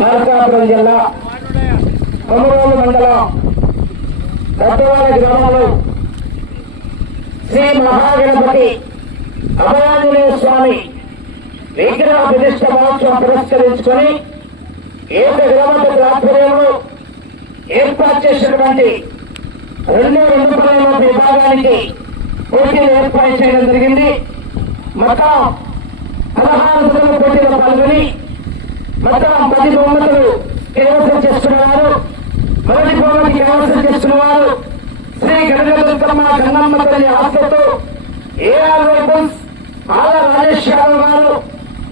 మార్కాపురం జిల్లా కొమరోలు మండలం దత్తవాడ గ్రామంలో శ్రీ మహాగణపతి అభయాంజనేయ స్వామి విగ్రహ ప్రతిష్ట మహోత్సవం పురస్కరించుకొని ఏక గ్రామ ఆధ్వర్యంలో ఏర్పాటు చేసినటువంటి 2 విభాగానికి పోటీలు ఏర్పాటు చేయడం జరిగింది. మొత్తం 16 పోటీలో పాల్గొని మొత్తం 10 బహుమతులు కైవసం చేసుకున్నవారు. మొదటి బహుమతి కైవసం చేసుకున్నవారు శ్రీ గణగదుర్గమ్మ గంగమ్మ తల్లి ఆశతో ఏఆర్ రైఫల్స్ ఆల రాజేష్ యాదవ్ గారు,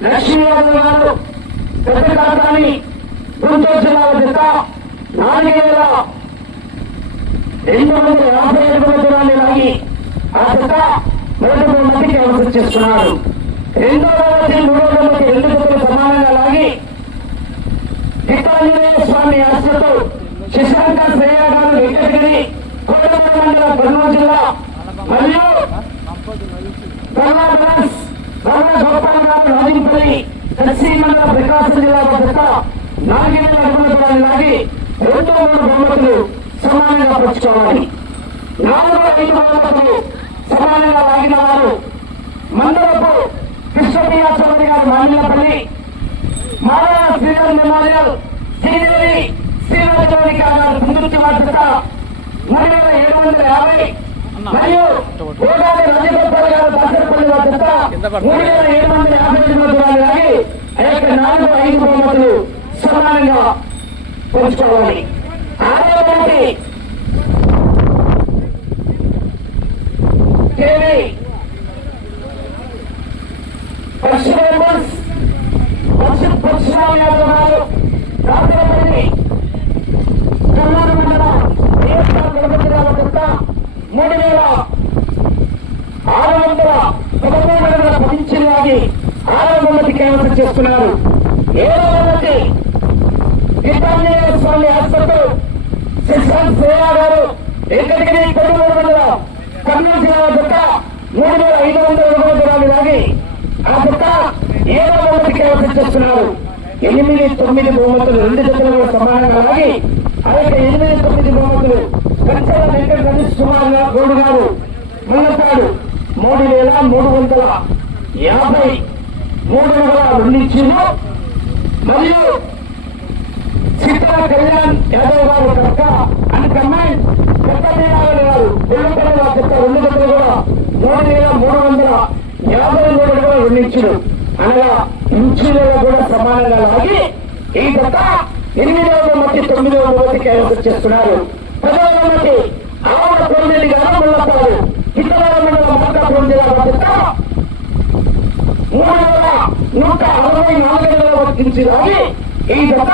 లక్ష్మీ యాదవ్ గారు, పెద్ద కాటాని గుంటూరు జిల్లా జత 4,257 దూరాన్ని లాగి ఆ జత మొదటి బహుమతి కైవసం చేసుకున్నారు. రెండో బహుమతి, మూడో బహుమతి 2 జతలు సమానంగా లాగి విఠలాంజనేయ స్వామి ఆశతో శశాంక శ్రేయ గారు వెంకటగిరి కోటమండ మండలం కర్నూలు జిల్లా మరియు గోపాల్ గారు రాజంపల్లి దక్షిణ మండల ప్రకాశం జిల్లా జత 4,200 లాగి 2-3 బహుమతులు సమానంగా పంచుకోవాలి. 4-5 బహుమతులు సమానంగా లాగిన వారు మండలపు కృష్ణప్రియాచౌదరి గారు మామిళ్ళపల్లి, మానవ శ్రీధర్ మెమోరియల్ శ్రీదేవి శ్రీరాజౌరి గారు ముందుకు మార్చుట 3,750 మరియు గోదావరి రాజగోపాల్ గారు దాసరపల్లి వద్ద 3,750 దూరాలు లాగి ఆ యొక్క 4-5 బహుమతులు సమానంగా పంచుకోవాలి. 6వ బహుమతి కేవీ పరశురామ యాదవ్ గారు రాజపల్లి కర్నూలు మండలం 3,613 పదించిన లాగి 6వ బహుమతి కైవసం చేస్తున్నారు. 7వ బహుమతి విఠలాంజనేయ స్వామి ఆశతో శశాంక్ శ్రేయ గారు వెంకటగిరి కొడుమూరు మండలం కర్నూలు జిల్లా జత 3,520 దూరాలు లాగి ఆ జత 7వ బహుమతి కైవసం చేస్తున్నారు. 8-9 బహుమతులు 2 జతలు సమానంగా లాగి ఆ యొక్క 8-9 బహుమతులు కంచెల వెంకట రమేష్ కుమార్ గౌడ్ గారు ముల్లపాడు 3,353 మరియు సీతాల కళ్యాణ్ యాదవ్ గారు కనుక అని కమాండ్ కొత్తమీనారాయణ గారు ముల్లపాడు చెత్త 2 జతలు కూడా 3,353 కూడా రెండించులు అనగా ఇంచులలో కూడా సమానంగా లాగి ఈ జత 8వ బహుమతి 9వ బహుమతి కైవసం చేస్తున్నారు. 10వ బహుమతి ఆవడ కోరిరెడ్డి గారు ముల్లపాడు ఇతర మండలం మార్కాపురం జిల్లా జత 3,164 వర్తించి లాగి ఈ జత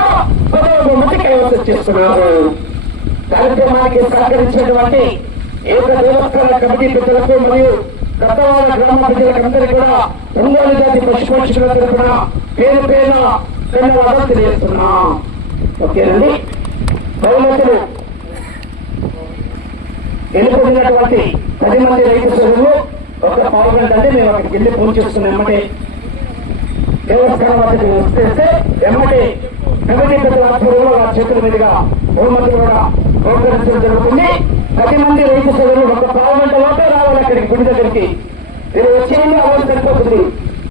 10వ బహుమతి కైవసం చేస్తున్నారు. కార్యక్రమానికి సహకరించినటువంటి ఏక దేవస్థాన కమిటీ పెద్దలకు మరియు దత్తవాడ గ్రామ ప్రజలకందరికీ కూడా ఒంగోలు జాతి పశుపోషకుల తరఫున పేరు పేరున ధన్యవాదాలు తెలియజేస్తున్నాం. ఓకేనండి. బహుమతులు ఎన్నుకున్నటువంటి 10 మంది రైతు సోదరులు ఒక పావుగంట అంటే మేము అక్కడికి వెళ్ళి ఫోన్ చేస్తున్నామంటే దేవస్థానం వాటికి వస్తే వెంబడి కమిటీ పెద్దల ఆధ్వర్యంలో వారి చేతుల మీదుగా బహుమతులు కూడా ప్రోత్సహించడం జరుగుతుంది. 10 మంది రైతు సోదరులు ఒక పావుగంట లోపే రావాలి అక్కడికి గుడి దగ్గరికి. మీరు వచ్చేయండి, అవ్వాలి సరిపోతుంది.